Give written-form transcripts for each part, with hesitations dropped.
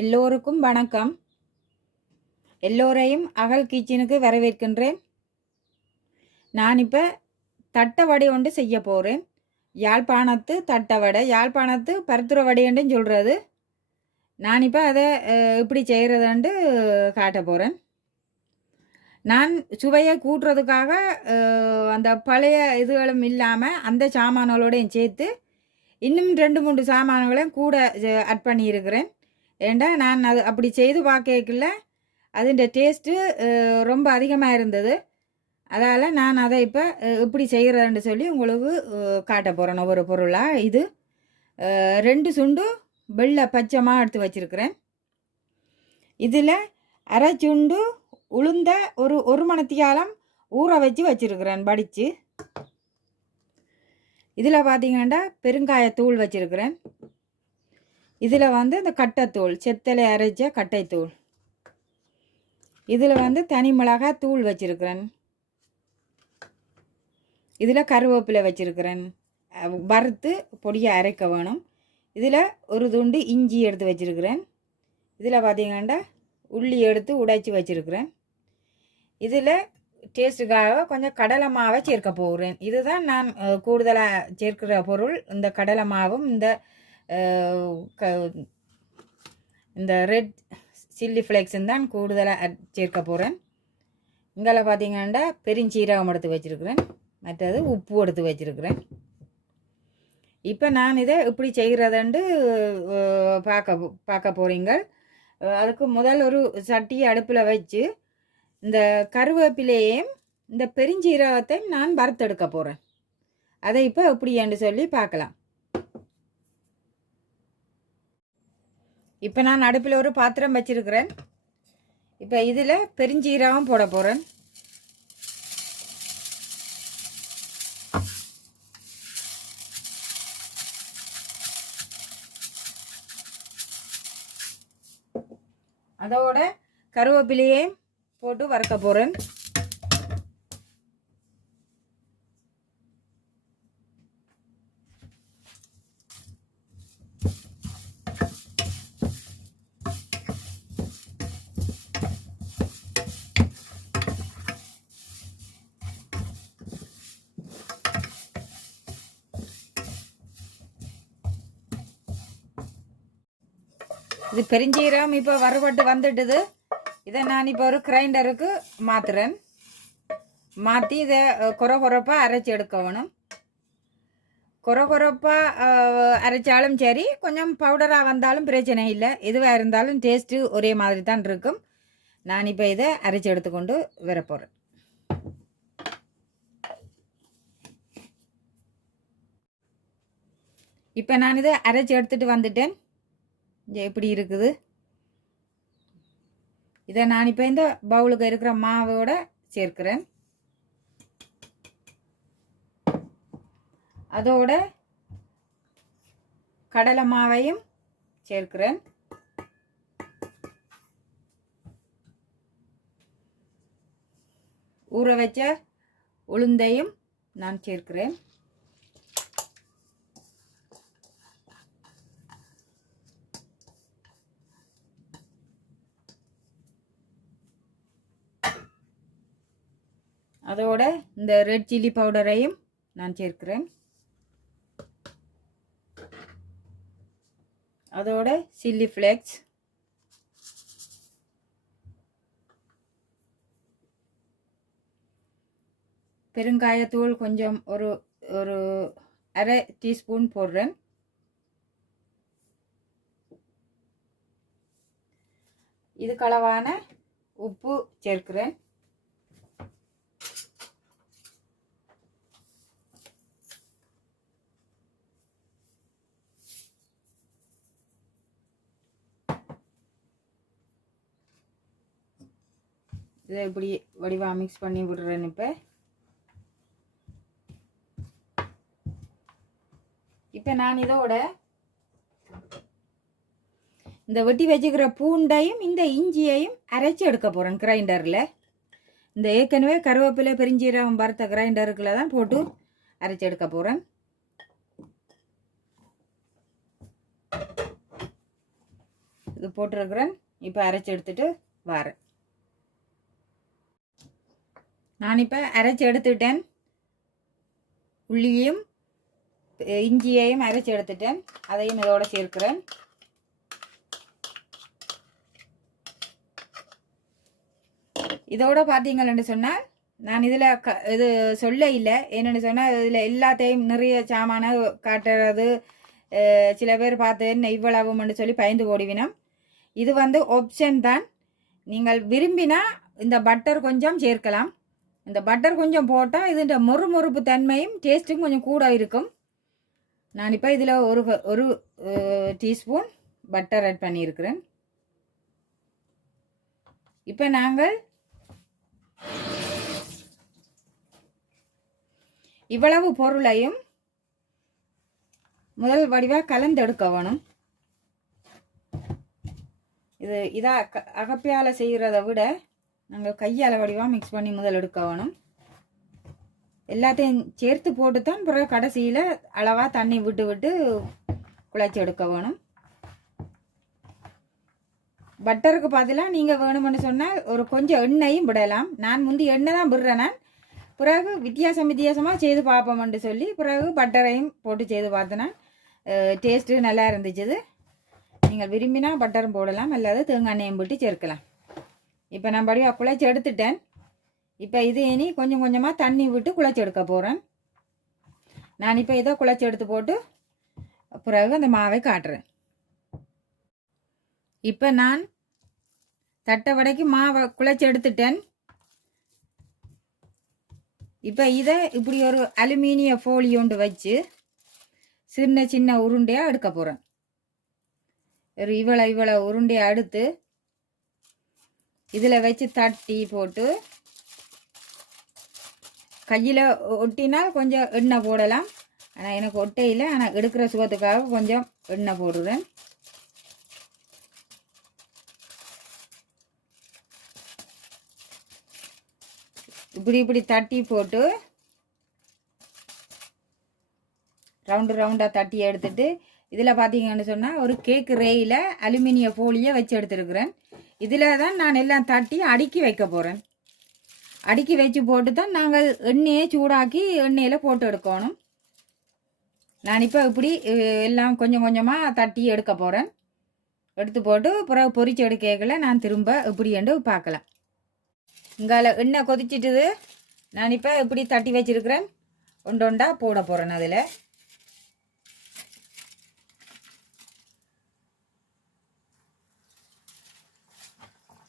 எல்லோருக்கும் வணக்கம். எல்லோரையும் அகல் கிச்சனுக்கு வரவேற்கின்றேன். நான் இப்போ தட்டை வடை ஒன்று செய்ய போகிறேன். யாழ்ப்பாணத்து தட்டை வடை, யாழ்ப்பாணத்து பருத்துறை வடைன்னு சொல்கிறது. நான் இப்போ அதை எப்படி செய்கிறதுன்ட்டு காட்ட போகிறேன். நான் சுவையை கூட்டுறதுக்காக அந்த பழைய இதுகளும் இல்லாமல் அந்த சாமான்களோடையும் சேர்த்து இன்னும் 2-3 சாமான்களையும் கூட ஆட் பண்ணியிருக்கிறேன். ஏண்டா நான் அது அப்படி செய்து பார்க்கல அதுன்ற டேஸ்ட்டு ரொம்ப அதிகமாக இருந்தது. அதால் நான் அதை இப்போ எப்படி செய்கிறதுன்னு சொல்லி உங்களுக்கு காட்ட போகிறேன். ஒவ்வொரு பொருளாக இது 2 சுண்டு வெள்ளை பச்சைமாக எடுத்து வச்சுருக்கிறேன். இதில் அரை சுண்டு உளுந்த ஒரு மணித்தியாலம் ஊற வச்சு வச்சுருக்கிறேன் வடித்து. இதில் பார்த்தீங்கன்னா பெருங்காயத்தூள் வச்சுருக்கிறேன். இதில் இந்த கட்டைத்தூள், செத்தலை அரைச்ச கட்டைத்தூள். இதில் தனி மிளகாய் தூள் வச்சுருக்கிறேன். இதில் கருவேப்பிலை வச்சுருக்கிறேன், வறுத்து பொடியை அரைக்க வேணும். இதில் ஒரு துண்டு இஞ்சி எடுத்து வச்சுருக்கிறேன். இதில் பார்த்தீங்கன்னா உள்ளி எடுத்து உடைச்சி வச்சுருக்கிறேன். இதில் டேஸ்ட்டுக்காக கொஞ்சம் கடலை மாவை சேர்க்க போகிறேன். இதுதான் நான் கூடுதலாக சேர்க்கிற பொருள். இந்த கடலை மாவும் இந்த ரெட் சில்லி ஃப்ளேக்ஸும் தான் கூடுதலாக சேர்க்க போகிறேன். இங்கே பார்த்தீங்கன்னா பெருஞ்சீரகம் எடுத்து வச்சுருக்கிறேன், மற்றது உப்பு எடுத்து வச்சுருக்கிறேன். இப்போ நான் இதை எப்படி செய்கிறதுண்டு பார்க்க போகிறீங்க. அதுக்கு முதல் ஒரு சட்டியை அடுப்பில் வச்சு இந்த கருவேப்பிலையும் இந்த பெருஞ்சீரகத்தையும் நான் வறுத்தெடுக்க போகிறேன். அதை இப்போ எப்படின்னு சொல்லி பார்க்கலாம். இப்போ நான் அடுப்பில் ஒரு பாத்திரம் வச்சுருக்கிறேன். இப்போ இதில் பெருஞ்சீரகம் போட போகிறேன். அதோட கருவேப்பிலையையும் போட்டு வறுக்க போகிறேன். இது பெருஞ்சீரகம் இப்போ வறுபட்டு வந்துட்டுது. இதை நான் இப்போ ஒரு கிரைண்டருக்கு மாற்றுறேன். மாற்றி இதை கொரப்பாக அரைச்சி எடுக்க வேணும். கொரப்பாக அரைச்சாலும் சரி, கொஞ்சம் பவுடராக வந்தாலும் பிரச்சனை இல்லை. எதுவாக இருந்தாலும் டேஸ்ட்டு ஒரே மாதிரி தான் இருக்கும். நான் இப்போ இதை அரைச்சி எடுத்துக்கொண்டு வரப்போகிறேன். இப்போ நான் இதை அரைச்சி எடுத்துகிட்டு வந்துட்டேன். எப்படி இருக்குது இதை நான் இப்போ இந்த பவுலுக்கு இருக்கிற மாவோட சேர்க்கிறேன். அதோட கடலை மாவையும் சேர்க்கிறேன். ஊற வச்ச உளுந்தையும் நான் சேர்க்கிறேன். அதோட இந்த ரெட் சில்லி பவுடரையும் நான் சேர்க்கிறேன். அதோட சில்லி ஃப்ளேக்ஸ், பெருங்காயத்தூள் கொஞ்சம் ஒரு அரை டீஸ்பூன் போடுறேன். இதுக்கு அளவான உப்பு சேர்க்கிறேன். இதை இப்படி வடிவாக மிக்ஸ் பண்ணி விடுறேன். இப்போ நான் இதோட இந்த வெட்டி வச்சுக்கிற பூண்டையும் இந்த இஞ்சியையும் அரைச்சி எடுக்க போகிறேன் கிரைண்டரில். இந்த ஏற்கனவே கருவேப்பிலை பெருஞ்சீரகம் வறுத்த கிரைண்டருக்குள்ள தான் போட்டு அரைச்சி எடுக்க போகிறேன். இது போட்டிருக்கிறேன். இப்போ அரைச்சி எடுத்துட்டு வரேன். நான் இப்போ அரைச்சி எடுத்துட்டேன். உள்ளியும் இஞ்சியையும் அரைச்சி எடுத்துட்டேன். அதையும் இதோட சேர்க்கிறேன். இதோட பார்த்தீங்கன்னு சொன்னால் நான் இதில் இது சொல்ல இல்லை. என்னென்னு சொன்னால் இதில் எல்லாத்தையும் நிறைய சாமான காட்டுறது சில பேர் பார்த்து என்ன இவ்வளவுன்னு சொல்லி பயந்து ஓடிவினோம். இது வந்து ஆப்ஷன் தான். நீங்கள் விரும்பினா இந்த பட்டர் கொஞ்சம் சேர்க்கலாம். இந்த பட்டர் கொஞ்சம் போட்டால் இதுன்ற மொறுமொறுப்பு தன்மையும் டேஸ்ட்டும் கொஞ்சம் கூட இருக்கும். நான் இப்போ இதில் ஒரு டீஸ்பூன் பட்டர் ஆட் பண்ணியிருக்கிறேன். இப்போ நாங்கள் இவ்வளவு பொருளையும் முதல் வடிவாக கலந்தெடுக்க வேணும். இதா அகப்பியால் செய்கிறத விட நாங்கள் கையால் வடிவாக மிக்ஸ் பண்ணி முதல் எடுக்க வேணும். எல்லாத்தையும் சேர்த்து போட்டு தான் பிறகு கடைசியில் அளவாக தண்ணி விட்டு விட்டு குழைச்சி எடுக்க வேணும். பட்டருக்கு பதிலாக நீங்கள் வேணும்னு சொன்னால் ஒரு கொஞ்சம் எண்ணெயும் விடலாம். நான் முந்தி எண்ணெய் தான் விடுறேன். நான் பிறகு வித்தியாசமாக செய்து பார்ப்போம்னு சொல்லி பிறகு பட்டரையும் போட்டு செய்து பார்த்தேன்னா டேஸ்ட்டு நல்லா இருந்துச்சு. நீங்கள் விரும்பினா பட்டரும் போடலாம், அல்லது தேங்காய் எண்ணெயும் போட்டு சேர்க்கலாம். இப்போ நான் படிவாக குழைச்சி எடுத்துட்டேன். இப்போ இது இனி கொஞ்சம் கொஞ்சமாக தண்ணி விட்டு குழைச்சி எடுக்க போகிறேன். நான் இப்போ இதை குழைச்சி எடுத்து போட்டு பிறகு அந்த மாவை காட்டுறேன். இப்போ நான் தட்டை வடைக்கு மாவை குழைச்சி எடுத்துட்டேன். இப்போ இதை இப்படி ஒரு அலுமினிய ஃபோலியோண்டு வச்சு சின்ன சின்ன உருண்டையாக எடுக்க போகிறேன். ஒரு இவ்வளோ உருண்டையாக எடுத்து இதில் வச்சு தட்டி போட்டு கையில் ஒட்டினால் கொஞ்சம் எண்ணெய் போடலாம். ஆனால் எனக்கு ஒட்டையில், ஆனால் எடுக்கிற சுகத்துக்காக கொஞ்சம் எண்ணெய் போடுறேன். இப்படி தட்டி போட்டு ரவுண்டாக தட்டி எடுத்துட்டு இதில் பார்த்தீங்கன்னு சொன்னால் ஒரு கேக்கு ரேயில் அலுமினிய ஃபோலியை வச்சு எடுத்துருக்குறேன். இதில் தான் நான் எல்லாம் தட்டி அடுக்கி வைக்க போகிறேன். அடுக்கி வச்சு போட்டு தான் நாங்கள் எண்ணெயை சூடாக்கி எண்ணெயில் போட்டு எடுக்கணும். நான் இப்போ இப்படி எல்லாம் கொஞ்சம் கொஞ்சமாக தட்டி எடுக்க போகிறேன். எடுத்து போட்டு பிறகு பொரிச்சு எடுக்கல நான் திரும்ப இப்படி என்று பார்க்கலாம். இங்கால எண்ணெய் கொதிச்சிட்டுது. நான் இப்போ இப்படி தட்டி வச்சிருக்கிறேன். ஒண்டொண்டா போட போகிறேன். அதில்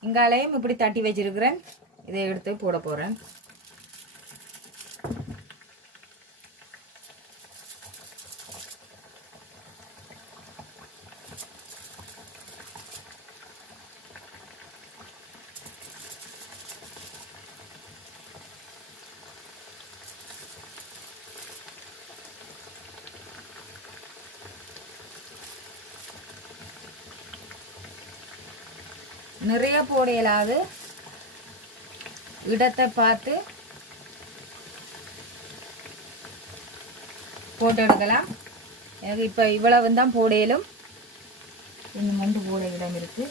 இங்காலையும் இப்படி தட்டி வச்சிருக்கிறேன். இதை எடுத்து போட போகிறேன். நிறைய போட இயலாது. இடத்தை பார்த்து போட்டு எடுக்கலாம். எனக்கு இப்போ இவ்வளவு தான் போடையிலும் இன்னும் மண்டு போட இடம் இருக்கு.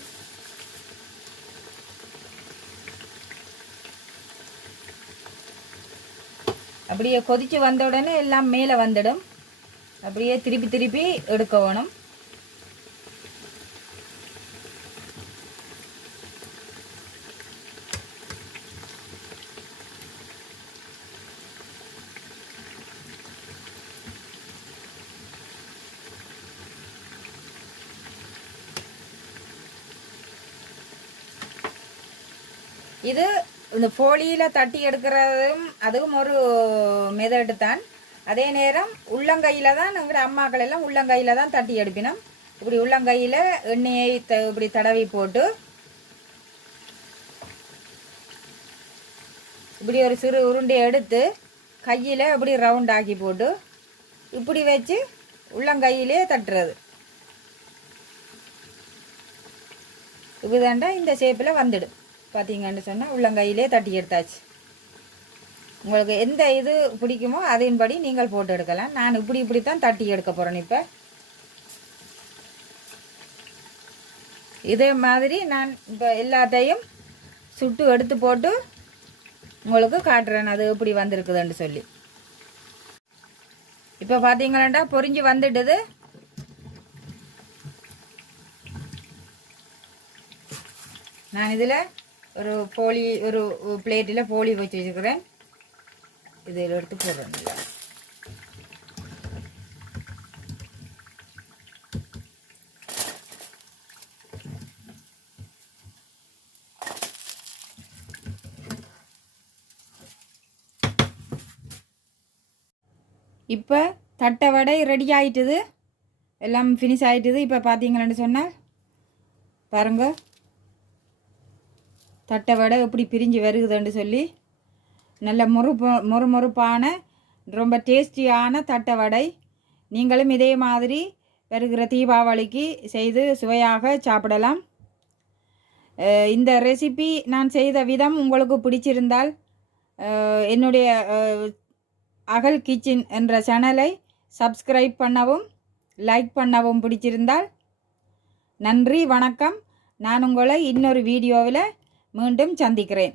அப்படியே கொதிச்சு வந்த உடனே எல்லாம் மேலே வந்துடும். அப்படியே திருப்பி திருப்பி எடுக்க வேணும். இது இந்த ஃபோலியில் தட்டி எடுக்கிறதும் அதுவும் ஒரு மெதடு தான். அதே நேரம் உள்ளங்கையில் தான் எங்களோட அம்மாக்கள் எல்லாம் உள்ளங்கையில் தான் தட்டி எடுப்பினோம். இப்படி உள்ளங்கையில் எண்ணெயை இப்படி தடவி போட்டு இப்படி ஒரு சிறு உருண்டையை எடுத்து கையில் இப்படி ரவுண்ட் ஆக்கி போட்டு இப்படி வச்சு உள்ளங்கையிலே தட்டுறது. இப்படிதாண்டா இந்த ஷேப்பில் வந்துடும். பார்த்தீங்கன்னு சொன்னால் உள்ளங்கையிலே தட்டி எடுத்தாச்சு. உங்களுக்கு எந்த இது பிடிக்குமோ அதன்படி நீங்கள் போட்டு எடுக்கலாம். நான் இப்படி தான் தட்டி எடுக்க போகிறேன். இப்போ இதே மாதிரி நான் இப்போ எல்லாத்தையும் சுட்டு எடுத்து போட்டு உங்களுக்கு காட்டுறேன் அது எப்படி வந்திருக்குதுன்னு சொல்லி. இப்போ பார்த்தீங்களாண்டா பொரிஞ்சு வந்துடுது. நான் இதில் ஒரு பிளேட்டில் போலி வச்சு வச்சுக்கிறேன். இதில் எடுத்து போடுறேன். இப்போ தட்டை வடை ரெடி ஆகிட்டுது, எல்லாம் ஃபினிஷ் ஆகிட்டுது. இப்போ பார்த்தீங்களேன்னு சொன்னால் பாருங்க தட்டை வடை எப்படி பிரிஞ்சு வருகுதுன்னு சொல்லி. நல்ல மொறுமொறுப்பான ரொம்ப டேஸ்டியான தட்டை வடை. நீங்களும் இதே மாதிரி வருகிற தீபாவளிக்கு செய்து சுவையாக சாப்பிடலாம். இந்த ரெசிபி நான் செய்த விதம் உங்களுக்கு பிடிச்சிருந்தால் என்னுடைய அகல் கிச்சன் என்ற சேனலை சப்ஸ்கிரைப் பண்ணவும் லைக் பண்ணவும் பிடிச்சிருந்தால் நன்றி, வணக்கம். நான் உங்களை இன்னொரு வீடியோவில் மீண்டும் சந்திக்கிறேன்.